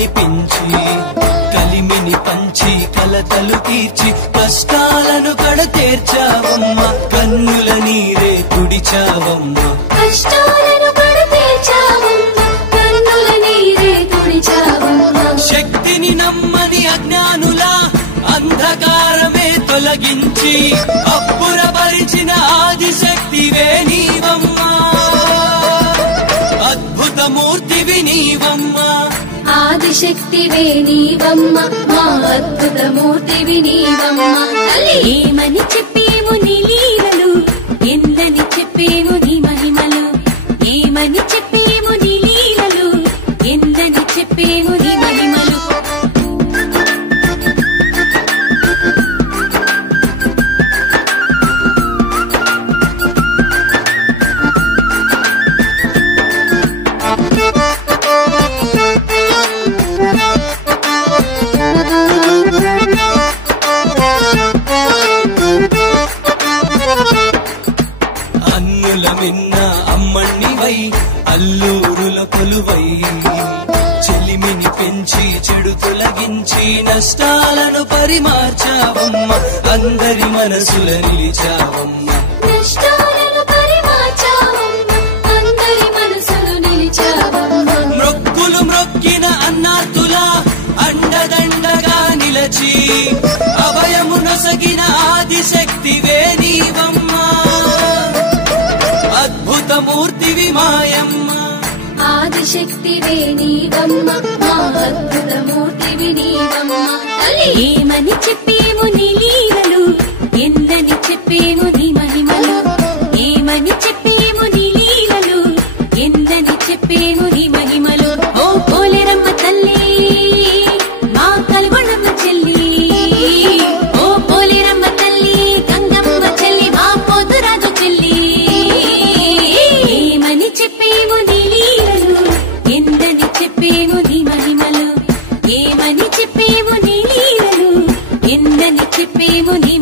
కనిపించి కలిమిని పంచి కలతలు తీర్చి కష్టాలను కడతేర్చావమ్మ కన్నుల నీరే తుడిచావమ్మ కష్టాలను కడతేర్చావమ్మ కన్నుల నీరే తుడిచావమ్మ శక్తిని నమ్మని అజ్ఞానుల అంధకారమే తొలగించి అబ్బురపరిచిన ఆదిశక్తివే నీవమ్మా అద్భుతమూర్తివి నీవమ్మా ఆదిశక్తివే నీవమ్మ మా అద్భుతమూర్తివి నీవమ్మ ఏమని చెప్పేము నీ లీలలు ఎందని చెప్పేము నీ మహిమలు ఏమని చెప్పేము నీ లీలలు ఎందని చెప్పేము నీ మహిమలు మిన్న అమ్మణ్ణివై అల్లూరుల కొలువై చెలిమిని పెంచి చెడు తొలగించి నష్టాలను పరిమార్చావమ్మ అందరి మనసుల నిలిచావమ్మ నష్టాలను పరిమార్చావమ్మ అందరి మనసులు నిలిచావమ్మ మొక్కులు మొక్కిన అన్నార్తుల అండదండగా నిలచి అభయము నొసగిన ఆదిశక్తివే నీవమ్మా అద్భుతమూర్తివి మాయమ్మ ఆదిశక్తివే నీవమ్మ మా అద్భుతమూర్తివి నీవమ్మ ఏమని చెప్పేము నీ లీలలు ఎందని చెప్పేము నీ మహిమలు ఏమని చెప్పేము నీ లీలలు ఎందని చెప్పేము నీ మహిమలు ఓ పోలేరమ్మ తల్లి మా కల్గొండమ్మ చెల్లి ఓ పోలేరమ్మ తల్లి గంగమ్మ చెల్లి మా పోతురాజు చెల్లి ఏమని చెప్పేము నీ లీలలు ఎందని చెప్పేము నీ మహిమలు ఏమని చెప్పేము నీ లీలలు ఎందని చెప్పేము నీ